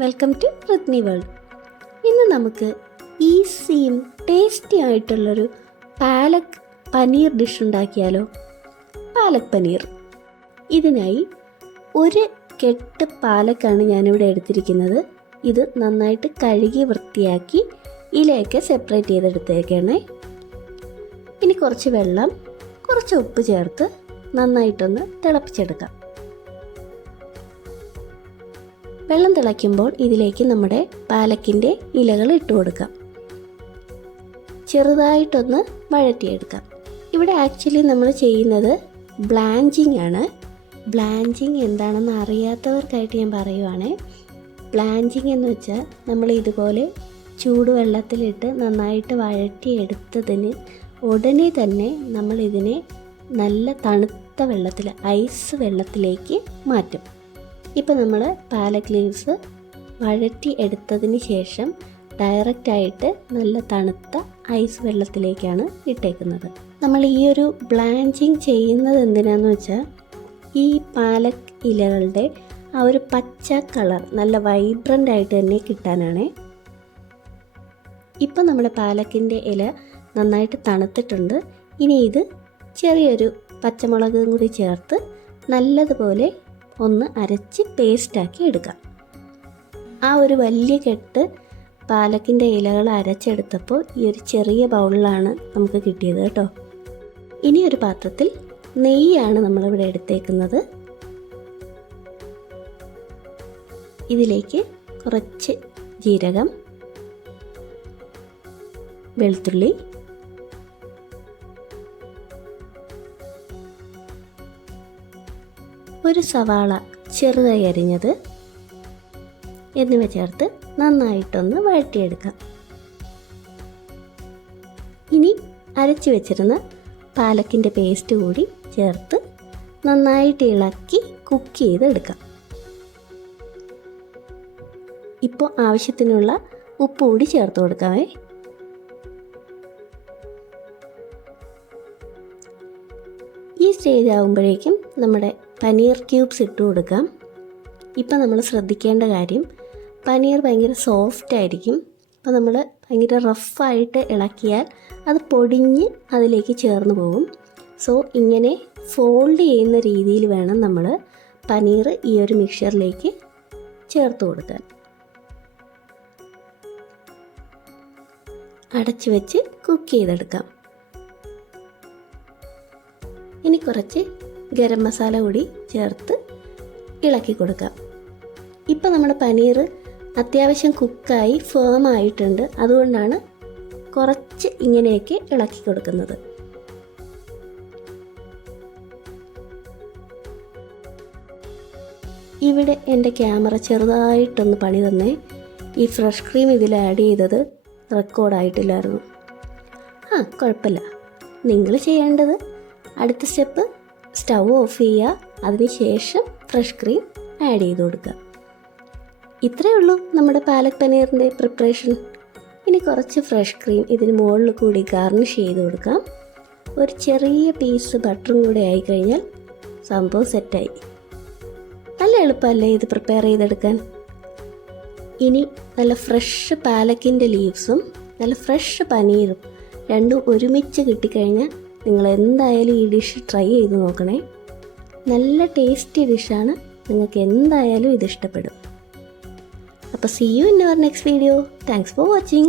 Welcome to Prithvi world. ഇന്ന് നമുക്ക് ഈസിയും tasty ആയിട്ടുള്ളൊരു പാലക് പനീർ ഡിഷ് ഉണ്ടാക്കിയാലോ? പാലക് പനീർ. ഇതിനായി ഒരു കെട്ട് പാലക്കാണ് ഞാനിവിടെ എടുത്തിരിക്കുന്നത്. ഇത് നന്നായിട്ട് കഴുകി വൃത്തിയാക്കി ഇലയൊക്കെ സെപ്പറേറ്റ് ചെയ്തെടുത്തേക്കണേ. ഇനി കുറച്ച് വെള്ളം, കുറച്ച് ഉപ്പ് ചേർത്ത് നന്നായിട്ടൊന്ന് തിളപ്പിച്ചെടുക്കാം. വെള്ളം തിളയ്ക്കുമ്പോൾ ഇതിലേക്ക് നമ്മുടെ പാലക്കിൻ്റെ ഇലകൾ ഇട്ട് കൊടുക്കാം. ചെറുതായിട്ടൊന്ന് വഴറ്റിയെടുക്കാം. ഇവിടെ ആക്ച്വലി നമ്മൾ ചെയ്യുന്നത് ബ്ലാഞ്ചിങ് ആണ്. ബ്ലാഞ്ചിങ് എന്താണെന്ന് അറിയാത്തവർക്കായിട്ട് ഞാൻ പറയുവാണ്. ബ്ലാഞ്ചിങ് എന്ന് വെച്ചാൽ നമ്മൾ ഇതുപോലെ ചൂടുവെള്ളത്തിലിട്ട് നന്നായിട്ട് വഴറ്റിയെടുത്തതിന് ഉടനെ തന്നെ നമ്മളിതിനെ നല്ല തണുത്ത വെള്ളത്തിൽ, ഐസ് വെള്ളത്തിലേക്ക് മാറ്റും. ഇപ്പോൾ നമ്മൾ പാലക് ലീവ്സ് വഴറ്റി എടുത്തതിന് ശേഷം ഡയറക്റ്റായിട്ട് നല്ല തണുത്ത ഐസ് വെള്ളത്തിലേക്കാണ് ഇട്ടേക്കുന്നത്. നമ്മൾ ഈ ഒരു ബ്ലാഞ്ചിങ് ചെയ്യുന്നത് എന്തിനാണെന്ന് വെച്ചാൽ ഈ പാലക് ഇലകളുടെ ആ ഒരു പച്ച കളർ നല്ല വൈബ്രൻ്റ് ആയിട്ട് തന്നെ കിട്ടാനാണ്. ഇപ്പം നമ്മുടെ പാലക്കിൻ്റെ ഇല നന്നായിട്ട് തണുത്തിട്ടുണ്ട്. ഇനി ഇത് ചെറിയൊരു പച്ചമുളകും കൂടി ചേർത്ത് നല്ലതുപോലെ ഒന്ന് അരച്ച് പേസ്റ്റാക്കി എടുക്കാം. ആ ഒരു വലിയ കെട്ട് പാലക്കിൻ്റെ ഇലകൾ അരച്ചെടുത്തപ്പോൾ ഈ ഒരു ചെറിയ ബൗളിലാണ് നമുക്ക് കിട്ടിയത് കേട്ടോ. ഇനി ഒരു പാത്രത്തിൽ നെയ്യാണ് നമ്മളിവിടെ എടുത്തേക്കുന്നത്. ഇതിലേക്ക് കുറച്ച് ജീരകം, വെളുത്തുള്ളി, ഒരു സവാള ചെറുതായി അരിഞ്ഞത് എന്നിവ ചേർത്ത് നന്നായിട്ടൊന്ന് വഴറ്റിയെടുക്കാം. ഇനി അരച്ചു വെച്ചിരുന്ന പാലക്കിൻ്റെ പേസ്റ്റ് കൂടി ചേർത്ത് നന്നായിട്ട് ഇളക്കി കുക്ക് ചെയ്തെടുക്കാം. ഇപ്പോൾ ആവശ്യത്തിനുള്ള ഉപ്പ് കൂടി ചേർത്ത് കൊടുക്കാമേ. ഈ സ്റ്റേജ് ആകുമ്പോഴേക്കും നമ്മുടെ പനീർ ക്യൂബ്സ് ഇട്ട് കൊടുക്കാം. ഇപ്പം നമ്മൾ ശ്രദ്ധിക്കേണ്ട കാര്യം, പനീർ ഭയങ്കര സോഫ്റ്റ് ആയിരിക്കും. അപ്പോൾ നമ്മൾ ഭയങ്കര റഫായിട്ട് ഇളക്കിയാൽ അത് പൊടിഞ്ഞ് അതിലേക്ക് ചേർന്ന് പോകും. സോ ഇങ്ങനെ ഫോൾഡ് ചെയ്യുന്ന രീതിയിൽ വേണം നമ്മൾ പനീർ ഈ ഒരു മിക്സറിലേക്ക് ചേർത്ത് കൊടുക്കാൻ. അടച്ചു വെച്ച് കുക്ക് ചെയ്തെടുക്കാം. ഇനി കുറച്ച് ഗരം മസാല കൂടി ചേർത്ത് ഇളക്കി കൊടുക്കാം. ഇപ്പം നമ്മുടെ പനീർ അത്യാവശ്യം കുക്കായി ഫേം ആയിട്ടുണ്ട്. അതുകൊണ്ടാണ് കുറച്ച് ഇങ്ങനെയൊക്കെ ഇളക്കി കൊടുക്കുന്നത്. ഇവിടെ എൻ്റെ ക്യാമറ ചെറുതായിട്ടൊന്ന് പണി തന്നേ. ഈ ഫ്രഷ് ക്രീം ഇതിൽ ആഡ് ചെയ്തത് റെക്കോർഡായിട്ടില്ലായിരുന്നു. കുഴപ്പമില്ല. നിങ്ങൾ ചെയ്യേണ്ടത് അടുത്ത സ്റ്റെപ്പ് സ്റ്റൗ ഓഫ് ചെയ്യുക, അതിനുശേഷം ഫ്രഷ് ക്രീം ആഡ് ചെയ്ത് കൊടുക്കുക. ഇത്രയേ ഉള്ളൂ നമ്മുടെ പാലക് പനീറിൻ്റെ പ്രിപ്പറേഷൻ. ഇനി കുറച്ച് ഫ്രഷ് ക്രീം ഇതിന് മുകളിൽ കൂടി ഗാർണിഷ് ചെയ്ത് കൊടുക്കാം. ഒരു ചെറിയ പീസ് ബട്ടറും കൂടെ ആയിക്കഴിഞ്ഞാൽ സംഭവം സെറ്റായി. നല്ല എളുപ്പമല്ലേ ഇത് പ്രിപ്പയർ ചെയ്തെടുക്കാൻ? ഇനി നല്ല ഫ്രഷ് പാലക്കിൻ്റെ ലീവ്സും നല്ല ഫ്രഷ് പനീറും രണ്ടും ഒരുമിച്ച് കിട്ടിക്കഴിഞ്ഞാൽ നിങ്ങൾ എന്തായാലും ഈ ഡിഷ് ട്രൈ ചെയ്ത് നോക്കണേ. നല്ല ടേസ്റ്റി ഡിഷാണ്. നിങ്ങൾക്ക് എന്തായാലും ഇത് ഇഷ്ടപ്പെടും. അപ്പോൾ see you in our next video. Thanks for watching.